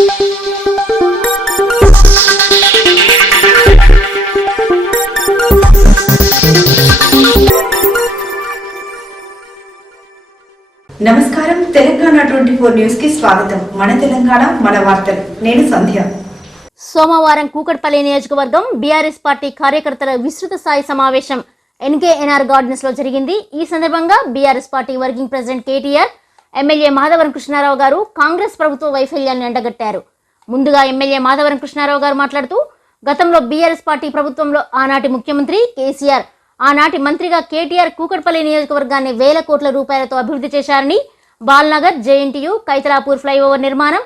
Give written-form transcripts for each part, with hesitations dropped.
నమస్కారం తెలంగాణ 24 న్యూస్ కి స్వాగతం. మన తెలంగాణ మన వార్తలు. నేను సంధ్య. సోమవారం కూకట్పల్లి నియోజకవర్గం బీఆర్ఎస్ పార్టీ కార్యకర్తల విస్తృత స్థాయి సమావేశం ఎన్కేఎన్ఆర్ గార్డెన్స్ లో జరిగింది. ఈ సందర్భంగా BRS party working president KTR, MLA Madhavaram Krishna Rao గారు కాంగ్రెస్ ప్రభుత్వ వైఫల్యాన్ని ఎండగట్టారు. ముందుగా ఎమ్మెల్యే మాధవరం కృష్ణారావు గారు మాట్లాడుతూ, గతంలో బీఆర్ఎస్ పార్టీ ప్రభుత్వంలో ఆనాటి ముఖ్యమంత్రి కేసీఆర్, ఆనాటి మంత్రిగా కేటీఆర్ కూకట్పల్లి నియోజకవర్గాన్ని వేల కోట్ల రూపాయలతో అభివృద్ధి చేశారని, బాల్నగర్, జేఎన్టీయూ, కైతలాపూర్ ఫ్లైఓవర్ నిర్మాణం,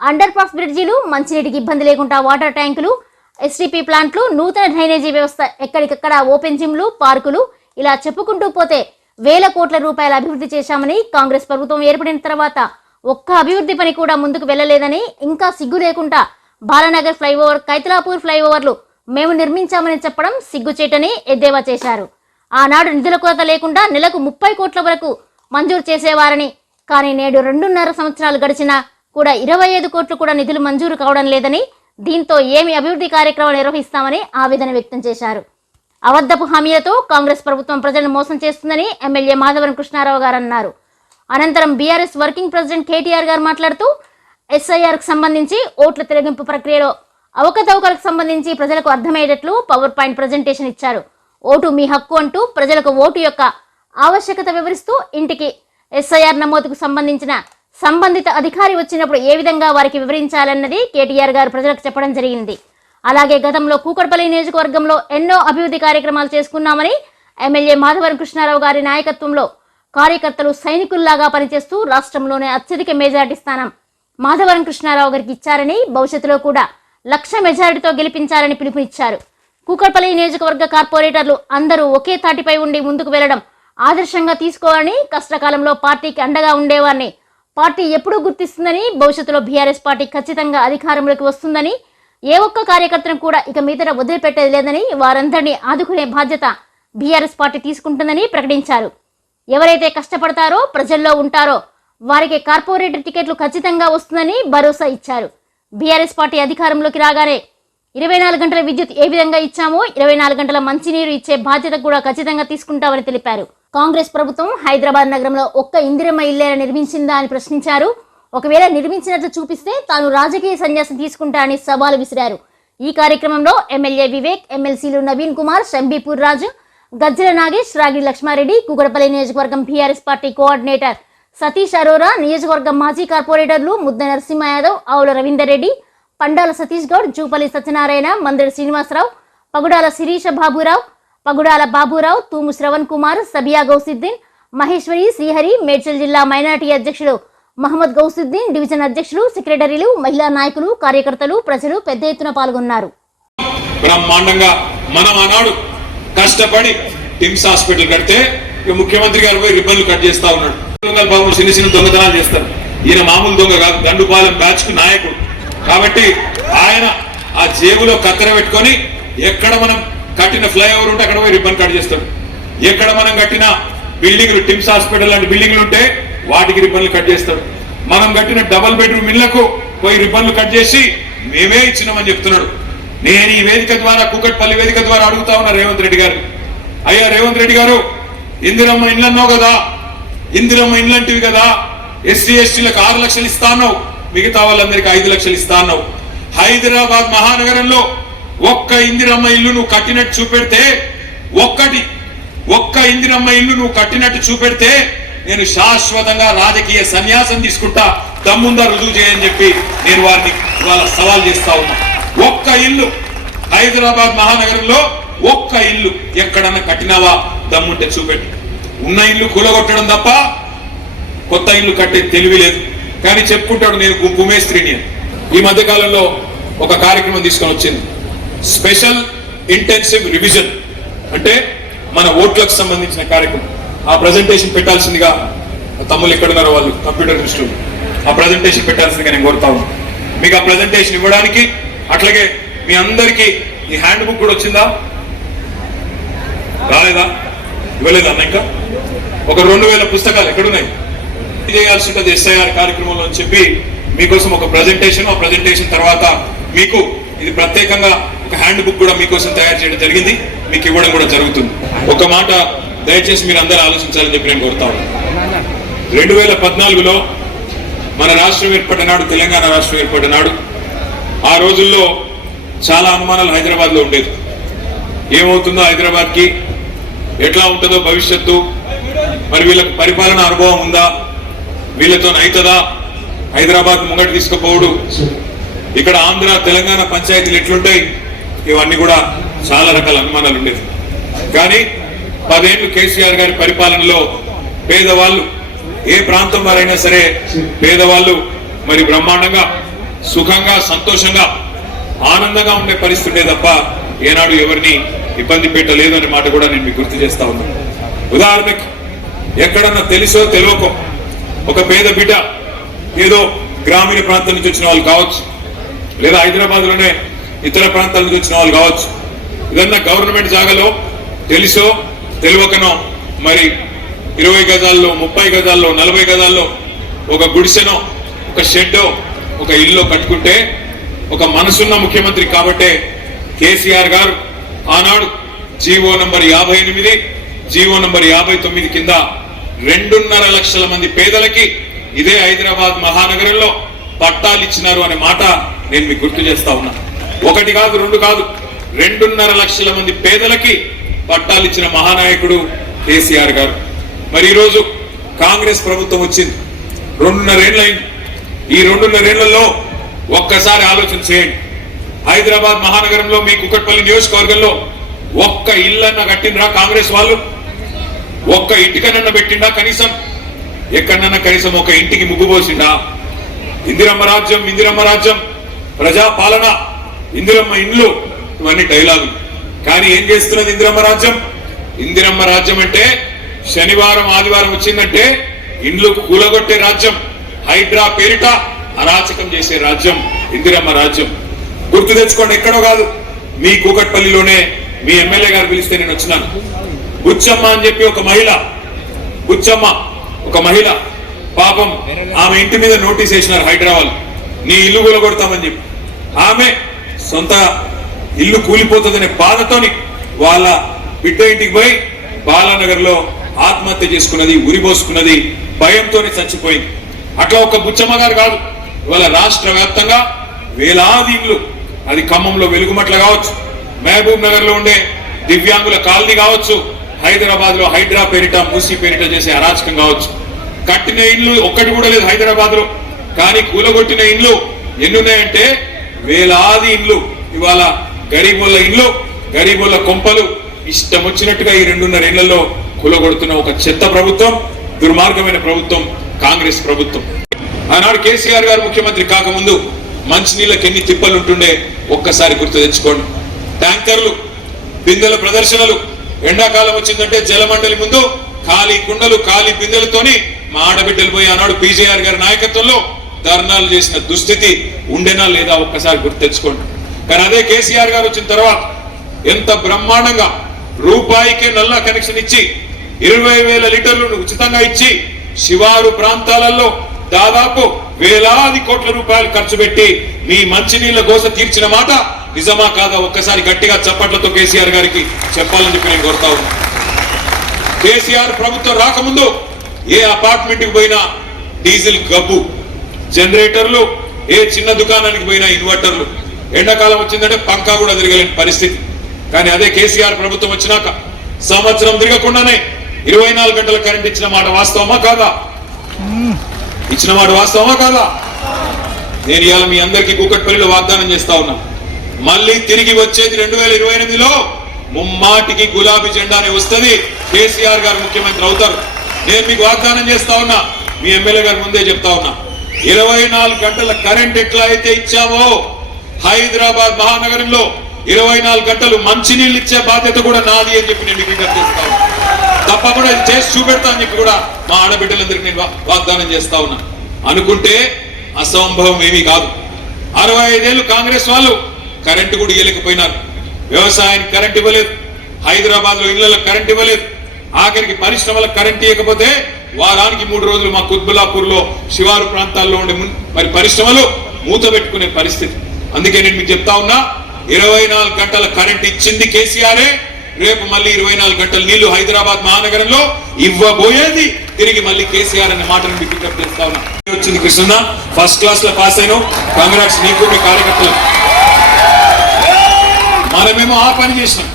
అండర్ పాస్ బ్రిడ్జీలు, మంచినీటికి ఇబ్బంది లేకుండా వాటర్ ట్యాంకులు, ఎస్టీపీ ప్లాంట్లు, నూతన డ్రైనేజీ వ్యవస్థ, ఎక్కడికక్కడ ఓపెన్ జిమ్లు, పార్కులు, ఇలా చెప్పుకుంటూ పోతే వేల కోట్ల రూపాయల అభివృద్ధి చేశామని, కాంగ్రెస్ ప్రభుత్వం ఏర్పడిన తర్వాత ఒక్క అభివృద్ధి పని కూడా ముందుకు వెళ్లలేదని, ఇంకా సిగ్గు లేకుండా బాలనగర్ ఫ్లైఓవర్, కైతలాపూర్ ఫ్లైఓవర్లు మేము నిర్మించామని చెప్పడం సిగ్గుచేటని ఎద్దేవా చేశారు. ఆనాడు నిధుల కొరత లేకుండా నెలకు 30 కోట్ల వరకు మంజూరు చేసేవారని, కానీ నేడు 2.5 సంవత్సరాలు గడిచినా కూడా 25 కోట్లు కూడా నిధులు మంజూరు కావడం లేదని, దీంతో ఏమి అభివృద్ధి కార్యక్రమాలు నిర్వహిస్తామని ఆవేదన వ్యక్తం చేశారు. అబద్ధపు హామీలతో కాంగ్రెస్ ప్రభుత్వం ప్రజలను మోసం చేస్తుందని ఎమ్మెల్యే మాధవరం కృష్ణారావు గారు అన్నారు. అనంతరం బీఆర్ఎస్ వర్కింగ్ ప్రెసిడెంట్ కేటీఆర్ గారు మాట్లాడుతూ, ఎస్ఐఆర్కు సంబంధించి ఓట్ల తొలగింపు ప్రక్రియలో అవకతవకలకు సంబంధించి ప్రజలకు అర్థమయ్యేటట్లు పవర్ పాయింట్ ప్రజెంటేషన్ ఇచ్చారు. ఓటు మీ హక్కు అంటూ ప్రజలకు ఓటు యొక్క ఆవశ్యకత వివరిస్తూ, ఇంటికి ఎస్ఐఆర్ నమోదుకు సంబంధించిన సంబంధిత అధికారి వచ్చినప్పుడు ఏ విధంగా వారికి వివరించాలన్నది కేటీఆర్ గారు ప్రజలకు చెప్పడం జరిగింది. అలాగే గతంలో కూకట్పల్లి నియోజకవర్గంలో ఎన్నో అభివృద్ధి కార్యక్రమాలు చేసుకున్నామని, ఎమ్మెల్యే మాధవరం కృష్ణారావు గారి నాయకత్వంలో కార్యకర్తలు సైనికుల్లాగా పనిచేస్తూ రాష్ట్రంలోనే అత్యధిక మెజారిటీ స్థానం మాధవరం కృష్ణారావు గారికి ఇచ్చారని, భవిష్యత్తులో కూడా 1,00,000 మెజారిటీతో గెలిపించాలని పిలుపునిచ్చారు. కూకట్పల్లి నియోజకవర్గ కార్పొరేటర్లు అందరూ ఒకే తాటిపై ఉండి ముందుకు వెళ్లడం ఆదర్శంగా తీసుకోవాలని, కష్టకాలంలో పార్టీకి అండగా ఉండేవారిని పార్టీ ఎప్పుడూ గుర్తిస్తుందని, భవిష్యత్తులో బీఆర్ఎస్ పార్టీ ఖచ్చితంగా అధికారంలోకి వస్తుందని, ఏ ఒక్క కార్యకర్తను కూడా ఇక మీదట వదిలిపెట్టేది లేదని, వారందరినీ ఆదుకునే బాధ్యత బీఆర్ఎస్ పార్టీ తీసుకుంటుందని ప్రకటించారు. ఎవరైతే కష్టపడతారో, ప్రజల్లో ఉంటారో వారికి కార్పొరేటర్ టికెట్లు ఖచ్చితంగా వస్తుందని భరోసా ఇచ్చారు. బీఆర్ఎస్ పార్టీ అధికారంలోకి రాగానే 24 గంటల విద్యుత్ ఏ విధంగా ఇచ్చామో 24 గంటల మంచినీరు ఇచ్చే బాధ్యత కూడా ఖచ్చితంగా తీసుకుంటామని తెలిపారు. కాంగ్రెస్ ప్రభుత్వం హైదరాబాద్ నగరంలో ఒక్క ఇందిరమ్మ ఇల్లేలా నిర్మించిందా అని ప్రశ్నించారు. ఒకవేళ నిర్మించినట్లు చూపిస్తే తాను రాజకీయ సన్యాసం తీసుకుంటానని సవాలు విసిరారు. ఈ కార్యక్రమంలో ఎమ్మెల్యే వివేక్, ఎమ్మెల్సీలు నవీన్ కుమార్, శంబీపూర్ రాజు, గజ్జల నాగేష్, రాగి లక్ష్మారెడ్డి, కూకట్పల్లి నియోజకవర్గం బీఆర్ఎస్ పార్టీ కోఆర్డినేటర్ సతీష్ అరోరా, నియోజకవర్గం మాజీ కార్పొరేటర్లు ముద్ద నరసింహ యాదవ్, ఆవుల రవీందర్ రెడ్డి, పండాల సతీష్ గౌడ్, జూపల్లి సత్యనారాయణ, మందడి శ్రీనివాసరావు, పగుడాల శిరీష బాబురావు, పగుడాల బాబురావు, తూము శ్రవణ్ కుమార్, సబియా గౌసుద్దీన్, మహేశ్వరి, శ్రీహరి, మేడ్చల్ జిల్లా మైనార్టీ అధ్యక్షుడు మహమ్మద్ గౌసుద్దీన్, డివిజన్ అధ్యక్షులు, సెక్రటరీలు, మహిళా నాయకులు, కార్యకర్తలు, ప్రజలు పెద్ద ఎత్తున పాల్గొన్నారు. బ్రహ్మాండంగా మనం ఆనాడు కష్టపడి టిమ్స్ హాస్పిటల్ కడితే ముఖ్యమంత్రి గారు పోయి రిబ్బన్లు కట్ చేస్తా ఉన్నాడు. బాబు చిన్న చిన్న దొంగతనాలు చేస్తారు. ఈయన మామూలు దొంగ కాదు, దండుపాలెం బ్యాచ్ కు నాయకుడు కాబట్టి ఆయన ఆ జేబులో కత్తెర పెట్టుకొని ఎక్కడ మనం కట్టిన ఫ్లైఓవర్ ఉంటే అక్కడ పోయి రిబ్బన్ కట్ చేస్తాడు. ఎక్కడ మనం కట్టిన బిల్డింగ్లు, టిమ్స్ హాస్పిటల్ లాంటి బిల్డింగ్లు ఉంటే వాటికి రిబ్బన్లు కట్ చేస్తాడు. మనం కట్టిన డబుల్ బెడ్రూమ్ ఇళ్లకు పోయి రిబ్బన్లు కట్ చేసి మేమే ఇచ్చినామని చెప్తున్నాడు. నేను ఈ వేదిక ద్వారా, కూకట్పల్లి వేదిక ద్వారా అడుగుతా ఉన్నా రేవంత్ రెడ్డి గారు, అయ్యా రేవంత్ రెడ్డి గారు, ఇందిరమ్మ ఇండ్లు అన్నావు కదా, ఇందిరమ్మ ఇండ్లంటివి కదా, ఎస్సీ ఎస్టీలకు 6 లక్షలు ఇస్తాను, మిగతా వాళ్ళందరికీ 5 లక్షలు ఇస్తాను. హైదరాబాద్ మహానగరంలో ఒక్క ఇందిరమ్మ ఇల్లు నువ్వు కట్టినట్టు చూపెడితే, ఒక్క ఇందిరమ్మ ఇల్లు నువ్వు కట్టినట్టు చూపెడితే నేను శాశ్వతంగా రాజకీయ సన్యాసం తీసుకుంటా, దమ్ముందా రుజువు చేయని చెప్పి నేను వారిని వాళ్ళ సవాల్ చేస్తా ఉన్నా. ఒక్క ఇల్లు హైదరాబాద్ మహానగరంలో ఒక్క ఇల్లు ఎక్కడన్నా కట్టినావా, దమ్ముంటే చూపెట్టు. ఉన్న ఇల్లు కూలగొట్టడం తప్ప కొత్త ఇల్లు కట్టే తెలివి లేదు. కానీ చెప్పుకుంటాడు నేను గుంపు మేస్త్రిని. ఈ మధ్యకాలంలో ఒక కార్యక్రమం తీసుకొని వచ్చింది, స్పెషల్ ఇంటెన్సివ్ రివిజన్, అంటే మన ఓట్లకు సంబంధించిన కార్యక్రమం. ఆ ప్రజెంటేషన్ పెట్టాల్సిందిగా తమ్ముళ్ళు ఎక్కడున్నారో వాళ్ళు కంప్యూటర్ దృష్టిలో ఆ ప్రజెంటేషన్ పెట్టాల్సిందిగా నేను కోరుతా ఉన్నాను. మీకు ఆ ప్రజెంటేషన్ ఇవ్వడానికి, అట్లాగే మీ అందరికీ ఈ హ్యాండ్ బుక్ కూడా వచ్చిందా, రాలేదా, ఇవ్వలేదా అన్న? ఇంకా ఒక 2000 పుస్తకాలు ఎక్కడున్నాయి, చేయాల్సి ఉంటుంది ఎస్ఐఆర్ కార్యక్రమంలో అని చెప్పి మీకోసం ఒక ప్రెజెంటేషన్, ఆ ప్రెజెంటేషన్ తర్వాత మీకు ఇది ప్రత్యేకంగా ఒక హ్యాండ్ బుక్ కూడా మీకోసం తయారు చేయడం జరిగింది, మీకు ఇవ్వడం కూడా జరుగుతుంది. ఒక మాట దయచేసి మీరు అందరూ ఆలోచించాలని చెప్పి నేను కోరుతా ఉన్నాను. 2014లో మన రాష్ట్రం ఏర్పడిన నాడు, తెలంగాణ రాష్ట్రం ఏర్పడిన నాడు, ఆ రోజుల్లో చాలా అనుమానాలు హైదరాబాద్లో ఉండేది. ఏమవుతుందో హైదరాబాద్కి, ఎట్లా ఉంటుందో భవిష్యత్తు, మరి వీళ్ళకి పరిపాలన అనుభవం ఉందా, వీళ్ళతో అవుతుందా, హైదరాబాద్ ముంగటి తీసుకుపోవడు, ఇక్కడ ఆంధ్ర తెలంగాణ పంచాయతీలు ఎట్లుంటాయి, ఇవన్నీ కూడా చాలా రకాల అనుమానాలు ఉండేది. కానీ 10 ఏళ్ళు కేసీఆర్ గారి పరిపాలనలో పేదవాళ్ళు, ఏ ప్రాంతం వారైనా సరే పేదవాళ్ళు మరి బ్రహ్మాండంగా సుఖంగా సంతోషంగా ఆనందంగా ఉండే పరిస్థితి ఉండే తప్ప ఏనాడు ఎవరిని ఇబ్బంది పెట్టలేదు అనే మాట కూడా నేను మీకు గుర్తు చేస్తా ఉన్నాను. ఉదాహరణకి ఎక్కడన్నా తెలుసో తెలియకో ఒక పేద బిడ్డ ఏదో గ్రామీణ ప్రాంతం నుంచి వచ్చిన వాళ్ళు కావచ్చు, లేదా హైదరాబాద్ లోనే ఇతర ప్రాంతాల నుంచి వచ్చిన వాళ్ళు కావచ్చు, ఏదన్నా గవర్నమెంట్ జాగాలో తెలుసో తెలియకనో మరి 20 గజాల్లో, 30 గజాల్లో, 40 గజాల్లో ఒక గుడిసెనో, ఒక షెడ్డో, ఒక ఇల్లు కట్టుకుంటే ఒక మనసున్న ముఖ్యమంత్రి కాబట్టే కేసీఆర్ గారు ఆనాడు జీవో నంబర్ 58, జీవో నంబర్ 59 కింద 2.5 లక్షల మంది పేదలకి ఇదే హైదరాబాద్ మహానగరంలో పట్టాలు ఇచ్చినారు అనే మాట నేను మీకు గుర్తు చేస్తా ఉన్నా. 1 కాదు 2 కాదు, 2.5 లక్షల మంది పేదలకి పట్టాలు ఇచ్చిన మహానాయకుడు కేసీఆర్ గారు. మరి ఈరోజు కాంగ్రెస్ ప్రభుత్వం వచ్చింది, 2.5 ఏళ్ళు అయింది. ఈ 2.5 ఏళ్లలో ఒక్కసారి ఆలోచన చేయండి. హైదరాబాద్ మహానగరంలో మీ కుకట్పల్లి నియోజకవర్గంలో ఒక్క ఇల్లన్న కట్టినరా కాంగ్రెస్ వాళ్ళు? ఒక్క ఇంటికనన్నా పెట్టిండా? కనీసం ఎక్కడన్నా కనీసం ఒక ఇంటికి ముగ్గు పోసిండా? ఇందిరమ్మ రాజ్యం, ఇందిరమ్మ రాజ్యం, ప్రజాపాలన, ఇందిరమ్మ ఇండ్లు, ఇవన్నీ డైలాగులు. కానీ ఏం చేస్తున్నది ఇందిరమ్మ రాజ్యం? ఇందిరమ్మ రాజ్యం అంటే శనివారం ఆదివారం వచ్చిందంటే ఇండ్లు కూలగొట్టే రాజ్యం, హైడ్రా పేరిట అరాచకం చేసే రాజ్యం ఇందిరమ్మ రాజ్యం. గుర్తు తెచ్చుకోండి, ఎక్కడో కాదు, మీ కూకట్పల్లిలోనే మీ ఎమ్మెల్యే గారు పిలిస్తే నేను వచ్చినాను. బుచ్చమ్మ అని చెప్పి ఒక మహిళ, బుచ్చమ్మ ఒక మహిళ, పాపం ఆమె ఇంటి మీద నోటీస్ వేసినారు హైదరాబాద్, నీ ఇల్లు కూలగొడతామని చెప్పి. ఆమె సొంత ఇల్లు కూలిపోతుందనే బాధతోని వాళ్ళ బిడ్డ ఇంటికి పోయి బాలానగర్ లో ఆత్మహత్య చేసుకున్నది, ఉరిపోసుకున్నది, భయంతోనే చచ్చిపోయింది. అట్లా ఒక బుచ్చమ్మ గారు కాదు, ఇవాళ రాష్ట్ర వ్యాప్తంగా వేలాది ఇల్లు, అది ఖమ్మంలో వెలుగుమట్ల కావచ్చు, మహబూబ్ నగర్ లో ఉండే దివ్యాంగుల కాలనీ కావచ్చు, హైదరాబాద్ లో హైడ్రా పేరిట, మూసీ పేరిట చేసే అరాచకం కావచ్చు. కట్టిన ఇల్లు ఒక్కటి కూడా లేదు హైదరాబాద్ లో, కానీ కూలగొట్టిన ఇల్లు ఎన్నున్నాయంటే వేలాది ఇల్లు. ఇవాళ గరీబుల ఇల్లు, గరీబుల కొంపలు ఇష్టం వచ్చినట్టుగా ఈ 2.5 ఏళ్లలో కూలగొడుతున్న ఒక చెత్త ప్రభుత్వం, దుర్మార్గమైన ప్రభుత్వం కాంగ్రెస్ ప్రభుత్వం. ఆనాడు కేసీఆర్ గారు ముఖ్యమంత్రి కాకముందు మంచినీళ్ళకి ఎన్ని తిప్పలు ఉంటుండే ఒక్కసారి గుర్తు తెచ్చుకోండి. ట్యాంకర్లు, బిందెల ప్రదర్శనలు, ఎండాకాలం వచ్చిందంటే జలమండలి ముందు ఖాళీ కుండలు, ఖాళీ బిందెలతోని మా ఆడబిడ్డలు పోయి ఆనాడు పీజేఆర్ గారి నాయకత్వంలో ధర్నాలు చేసిన దుస్థితి ఉండేనా లేదా ఒక్కసారి గుర్తు తెచ్చుకోండి. కానీ అదే కేసీఆర్ గారు వచ్చిన తర్వాత ఎంత బ్రహ్మాండంగా రూపాయికే నల్ల కనెక్షన్ ఇచ్చి 20,000 లీటర్లను ఉచితంగా ఇచ్చి శివారు ప్రాంతాలలో దాదాపు వేలాది కోట్ల రూపాయలు ఖర్చు పెట్టి మీ మంచినీళ్ల గోస తీర్చిన మాట నిజమా కాదా ఒక్కసారి గట్టిగా చప్పట్లతో కేసీఆర్ గారికి చెప్పాలని చెప్పి నేను కోరుతా ఉన్నా. కేసీఆర్ ప్రభుత్వం రాకముందు ఏ అపార్ట్మెంట్ కి పోయినా డీజిల్ గబ్బు, జనరేటర్లు, ఏ చిన్న దుకాణానికి పోయినా ఇన్వర్టర్లు, ఎండాకాలం వచ్చిందంటే పంకా కూడా తిరగలేని పరిస్థితి. కానీ అదే కేసీఆర్ ప్రభుత్వం వచ్చినాక సంవత్సరం తిరగకుండానే 24 గంటల కరెంట్ ఇచ్చిన మాట వాస్తవమా కాదా? ఇచ్చిన మాట వాస్తవమా కాదా? నేను ఇవాళ మీ అందరికీ కూకట్పల్లిలో వాగ్దానం చేస్తా ఉన్నా, మళ్ళీ తిరిగి వచ్చేది 2028లో ముమ్మాటికి గులాబీ జెండానే వస్తుంది, కేసీఆర్ గారు ముఖ్యమంత్రి అవుతారు. నేను మీకు వాగ్దానం చేస్తా ఉన్నా, మీ ఎమ్మెల్యే గారు ముందే చెప్తా ఉన్నా, 24 గంటల కరెంట్ ఎట్లా అయితే ఇచ్చావో హైదరాబాద్ మహానగరంలో 24 గంటలు మంచినీళ్ళు ఇచ్చే బాధ్యత కూడా నాది అని చెప్పి నేను విజ్ఞప్తి చేస్తా ఉన్నా. తప్పకుండా ఇది చేసి చూపెడతా అని చెప్పి కూడా మా ఆడబిడ్డలందరికీ నేను వాగ్దానం చేస్తా ఉన్నా. అనుకుంటే అసంభవం ఏమీ కాదు. 65 ఏళ్ళు కాంగ్రెస్ వాళ్ళు కరెంటు కూడా ఇవ్వలేకపోయినారు. వ్యవసాయానికి కరెంట్ ఇవ్వలేదు, హైదరాబాద్ లో ఇళ్లలో కరెంట్ ఇవ్వలేదు, ఆఖరికి పరిశ్రమలకు కరెంట్ ఇవ్వకపోతే వారానికి 3 రోజులు మా కుత్బుల్లాపూర్ లో శివారు ప్రాంతాల్లో ఉండే మరి పరిశ్రమలు మూత పెట్టుకునే పరిస్థితి. అందుకే నేను మీకు చెప్తా ఉన్నా, 24 గంటల కరెంట్ ఇచ్చింది కేసీఆరే. రేపు మళ్ళీ 24 గంటల నీళ్లు హైదరాబాద్ మహానగరంలో ఇవ్వబోయేది తిరిగి మళ్ళీ కేసీఆర్ అనే మాటను మీకు విజ్ఞప్తి చేస్తా ఉన్నా. వచ్చింది కృష్ణ, ఫస్ట్ క్లాస్ లో పాస్ అయినావు, కాంగ్రెస్ నీకు మీ కార్యకర్తలు. మనమేమో ఆ పని చేసినాం,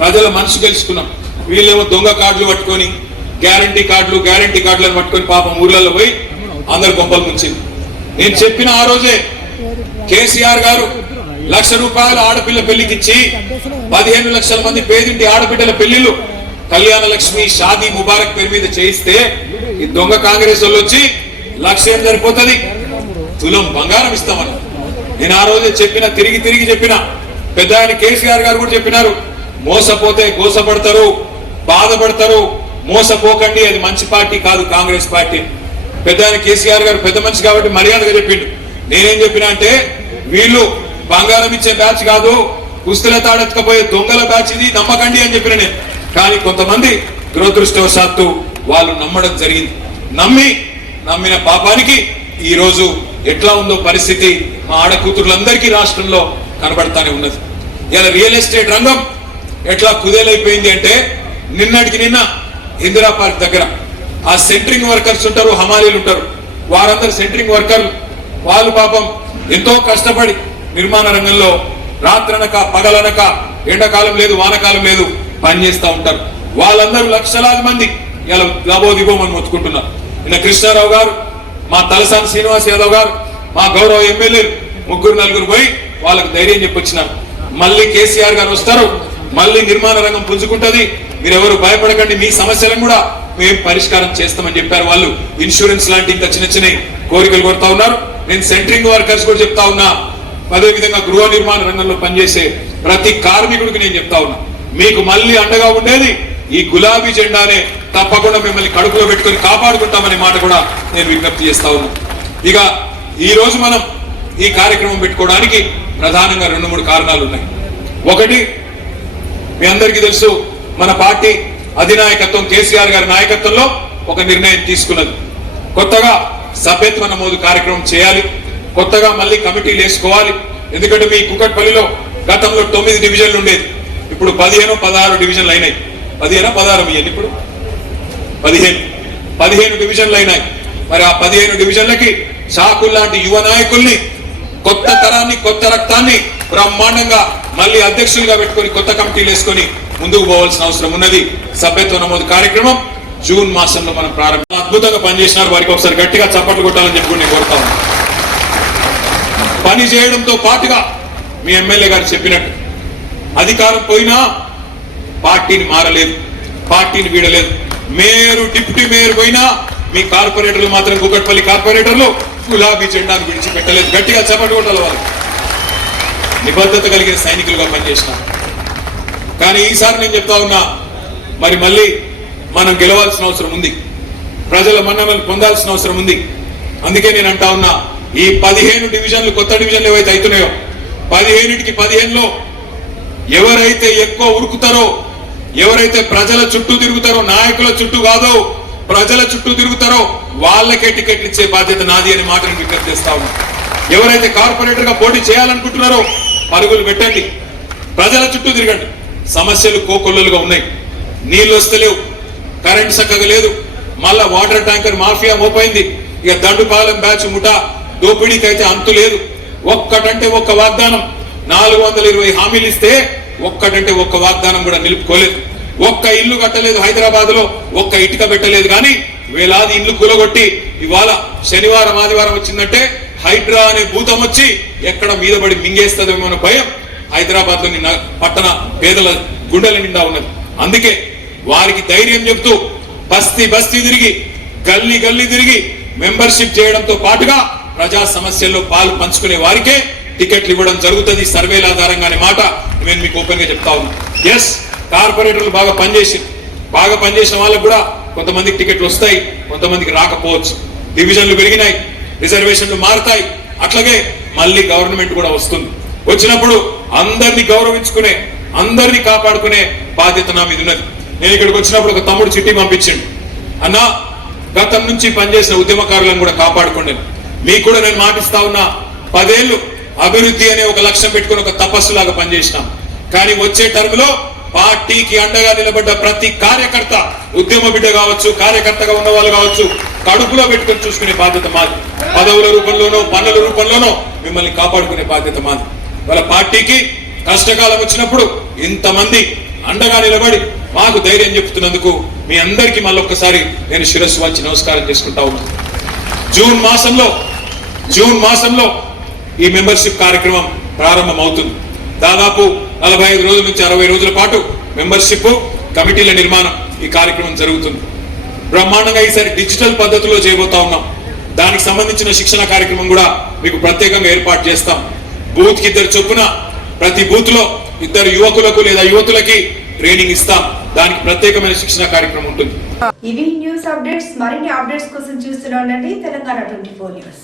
ప్రజల మనసు గెలుచుకున్నాం. వీళ్ళేమో దొంగ కార్డులు పట్టుకొని గ్యారంటీ కార్డులను పట్టుకొని పాపం ఊర్లలో పోయి అందరు గొప్పలు ముంచింది. నేను చెప్పిన ఆ రోజే కేసీఆర్ గారు ₹1,00,000 ఆడపిల్ల పెళ్లికి ఇచ్చి 15 లక్షల మంది పేదింటి ఆడబిడ్డల పెళ్లిళ్ళు కళ్యాణ లక్ష్మి షాదీ ముబారక్ పేరు మీద చేయిస్తే ఈ దొంగ కాంగ్రెస్ వాళ్ళు వచ్చి 1,00,000 ఏం సరిపోతుంది, తులం బంగారం ఇస్తామని నేను ఆ రోజే చెప్పిన. తిరిగి చెప్పిన. పెద్ద ఆయన కేసీఆర్ గారు కూడా చెప్పినారు, మోసపోతే గోసపడతారు, బాధపడతారు, మోసపోకండి, అది మంచి పార్టీ కాదు కాంగ్రెస్ పార్టీ. పెద్ద ఆయన కేసీఆర్ గారు పెద్ద మనిషి కాబట్టి మర్యాదగా చెప్పిండు. నేనేం చెప్పినా అంటే, వీళ్ళు బంగారం ఇచ్చే బ్యాచ్ కాదు, కుస్తల తాడెత్తుకపోయే దొంగల బ్యాచ్, ఇది నమ్మకండి అని చెప్పిన నేను. కానీ కొంతమంది దురదృష్టవశాత్తు వాళ్ళు నమ్మడం జరిగింది. నమ్మిన పాపానికి ఈ రోజు ఎట్లా ఉందో పరిస్థితి మా ఆడకూతురులందరికీ రాష్ట్రంలో కనబడతానే ఉన్నది. ఇలా రియల్ ఎస్టేట్ రంగం ఎట్లా కుదేలైపోయింది అంటే, నిన్నటికి నిన్న ఇందిరా పార్క్ దగ్గర ఆ సెంట్రింగ్ వర్కర్స్ ఉంటారు, హమాలీలు ఉంటారు, వారందరూ సెంట్రింగ్ వర్కర్లు. వాళ్ళు పాపం ఎంతో కష్టపడి నిర్మాణ రంగంలో రాత్రనక పగలనక ఎండాకాలం లేదు వానకాలం లేదు పనిచేస్తూ ఉంటారు. వాళ్ళందరూ లక్షలాది మంది ఇలా లబోదిబోమని మొత్తుకుంటున్నారు. నిన్న కృష్ణారావు గారు, మా తలసాని శ్రీనివాస్ యాదవ్ గారు, మా గౌరవ ఎమ్మెల్యేలు 3-4 పోయి వాళ్ళకు ధైర్యం చెప్పొచ్చినారు. మళ్ళీ కేసీఆర్ గారు వస్తారు, మళ్ళీ నిర్మాణ రంగం పుంజుకుంటది, మీరెవరు భయపడకండి, మీ సమస్యలను కూడా మేము పరిష్కారం చేస్తామని చెప్పారు. వాళ్ళు ఇన్సూరెన్స్ లాంటి ఇంకా చిన్న కోరికలు కోరుతా ఉన్నారు. నేను సెంట్రింగ్ వర్కర్స్ కూడా చెప్తా ఉన్నా, అదే విధంగా గృహ నిర్మాణ రంగంలో పనిచేసే ప్రతి కార్మికుడికి నేను చెప్తా ఉన్నా, మీకు మళ్ళీ అండగా ఉండేది ఈ గులాబీ జెండానే, తప్పకుండా మిమ్మల్ని కడుపులో పెట్టుకొని కాపాడుకుంటామనే మాట కూడా నేను విజ్ఞప్తి చేస్తా ఉన్నా. ఇక ఈ రోజు మనం ఈ కార్యక్రమం పెట్టుకోవడానికి ప్రధానంగా 2-3 కారణాలు ఉన్నాయి. ఒకటి, మీ అందరికీ తెలుసు, మన పార్టీ అధినాయకత్వం కేసీఆర్ గారి నాయకత్వంలో ఒక నిర్ణయం తీసుకున్నది. కొత్తగా సభ్యత్వ నమోదు కార్యక్రమం చేయాలి, కొత్తగా మళ్ళీ కమిటీలు వేసుకోవాలి. ఎందుకంటే మీ కుకట్పల్లిలో గతంలో 9 డివిజన్లు ఉండేది, ఇప్పుడు 15-16 డివిజన్లు అయినాయి. 15-16 ఇప్పుడు 15 డివిజన్లు అయినాయి. మరి ఆ 15 డివిజన్లకి షాకుల్ లాంటి యువ నాయకుల్ని, కొత్త తరాన్ని, కొత్త రక్తాన్ని బ్రహ్మాండంగా మళ్ళీ అధ్యక్షులుగా పెట్టుకొని కొత్త కమిటీలు వేసుకొని ముందుకు పోవాల్సిన అవసరం ఉన్నది. సభ్యత్వ నమోదు కార్యక్రమం జూన్ మాసంలో మనం ప్రారంభం. అద్భుతంగా పనిచేసినారు, వారికి ఒకసారి గట్టిగా చప్పట్లు కొట్టాలని చెప్పి నేను కోరుతా ఉన్నాను. పని చేయడంతో పాటుగా మీ ఎమ్మెల్యే గారు చెప్పినట్టు అధికారం పోయినా పార్టీని మారలేదు, పార్టీని వీడలేదు. మేయరు, డిప్యూటీ మేయర్ పోయినా మీ కార్పొరేటర్లు మాత్రం కూకట్పల్లి కార్పొరేటర్లు గులాబీ జెండాను విడిచిపెట్టలేదు. గట్టిగా చప్పట్లు కొట్టాలి. వాళ్ళు నిబద్ధత కలిగిన సైనికులుగా పనిచేసినారు. కానీ ఈసారి నేను చెప్తా ఉన్నా, మరి మళ్ళీ మనం గెలవాల్సిన అవసరం ఉంది, ప్రజల మన్ననలు పొందాల్సిన అవసరం ఉంది. అందుకే నేను అంటా ఉన్నా, ఈ 15 డివిజన్లు, కొత్త డివిజన్లు ఏవైతే అవుతున్నాయో 15కి 15లో ఎవరైతే ఎక్కువ ఉరుకుతారో, ఎవరైతే ప్రజల చుట్టూ తిరుగుతారో, నాయకుల చుట్టూ కాదో ప్రజల చుట్టూ తిరుగుతారో వాళ్ళకే టికెట్లు ఇచ్చే బాధ్యత నాది అని మాటను విజ్ఞప్తి చేస్తా ఉన్నా. ఎవరైతే కార్పొరేటర్ గా పోటీ చేయాలనుకుంటున్నారో పరుగులు పెట్టండి, ప్రజల చుట్టూ తిరగండి. సమస్యలు కోకొల్లలుగా ఉన్నాయి, నీళ్లు వస్తలేవు, కరెంట్ చక్కగా లేదు, మళ్ళా వాటర్ ట్యాంకర్ మాఫియా మోపైంది. ఇక దండుపాలెం బ్యాచ్ ముఠా దోపిడీకి అయితే అంతు లేదు. ఒక్కటంటే ఒక్క వాగ్దానం, 420 హామీలు ఇస్తే ఒక్కటంటే ఒక్క వాగ్దానం కూడా నిలుపుకోలేదు. ఒక్క ఇల్లు కట్టలేదు హైదరాబాద్ లో, ఒక్క ఇటుక పెట్టలేదు. కానీ వేలాది ఇల్లు కూలగొట్టి ఇవాళ శనివారం ఆదివారం వచ్చిందంటే హైడ్రా అనే భూతం వచ్చి ఎక్కడ మీద పడి మింగేస్తుందేమో అనే భయం హైదరాబాద్ లోని పట్టణ పేదల గుండెల నిండా ఉన్నది. అందుకే వారికి ధైర్యం చెప్తూ బస్తీ బస్తీ తిరిగి, గల్లీ గల్లీ తిరిగి మెంబర్షిప్ చేయడంతో పాటుగా ప్రజా సమస్యల్లో పాలు పంచుకునే వారికే టికెట్లు ఇవ్వడం జరుగుతుంది సర్వేల ఆధారంగానే మాట నేను మీకు ఓపెన్ గా చెప్తా ఉన్నా. ఎస్, కార్పొరేటర్లు బాగా పనిచేసిన వాళ్ళకు కూడా కొంతమందికి టికెట్లు వస్తాయి, కొంతమందికి రాకపోవచ్చు. డివిజన్లు పెరిగినాయి, రిజర్వేషన్లు మారుతాయి, అట్లాగే మళ్ళీ గవర్నమెంట్ కూడా వస్తుంది. వచ్చినప్పుడు అందరినీ గౌరవించుకునే, అందరినీ కాపాడుకునే బాధ్యత నా మీద ఉన్నది. నేను ఇక్కడికి వచ్చినప్పుడు ఒక తమ్ముడు చిట్టి పంపించిండు, అన్న గతం నుంచి పనిచేసిన ఉద్యమకారులను కూడా కాపాడుకోండి. మీకు కూడా నేను మాటిస్తా ఉన్నా, 10 ఏళ్ళు అభివృద్ధి అనే ఒక లక్ష్యం పెట్టుకుని ఒక తపస్సులాగా పనిచేసినాం. కానీ వచ్చే టర్మ్ లో పార్టీకి అండగా నిలబడ్డ ప్రతి కార్యకర్త, ఉద్యమ బిడ్డ కావచ్చు, కార్యకర్తగా ఉన్న వాళ్ళు కావచ్చు, కడుపులో పెట్టుకొని చూసుకునే బాధ్యత మాది. పదవుల రూపంలోనో పన్నుల రూపంలోనో మిమ్మల్ని కాపాడుకునే బాధ్యత మాది. వాళ్ళ పార్టీకి కష్టకాలం వచ్చినప్పుడు ఇంతమంది అండగా నిలబడి మాకు ధైర్యం చెప్తున్నందుకు మీ అందరికీ మళ్ళొక్కసారి నేను శిరస్సు వంచి నమస్కారం చేసుకుంటా ఉన్నాను. జూన్ మాసంలో ఈ మెంబర్షిప్ కార్యక్రమం ప్రారంభం అవుతుంది. దాదాపు 45 రోజుల నుంచి 60 రోజుల పాటు మెంబర్షిప్ కమిటీల నిర్మాణం ఈ కార్యక్రమం జరుగుతుంది. బ్రహ్మాండంగా ఈసారి డిజిటల్ పద్ధతిలో చేయబోతా ఉన్నాం. దానికి సంబంధించిన శిక్షణ కార్యక్రమం కూడా మీకు ప్రత్యేకంగా ఏర్పాటు చేస్తాం. బూత్ కి 2 చొప్పున ప్రతి బూత్ లో 2 యువకులకు లేదా యువతులకి ట్రైనింగ్ ఇస్తాం. దానికి ప్రత్యేకమైన శిక్షణ కార్యక్రమం ఉంటుంది. ఇవి న్యూస్ అప్డేట్స్. మరిన్ని అప్డేట్స్ కోసం చూస్తూనే ఉండండి తెలంగాణ 24 న్యూస్.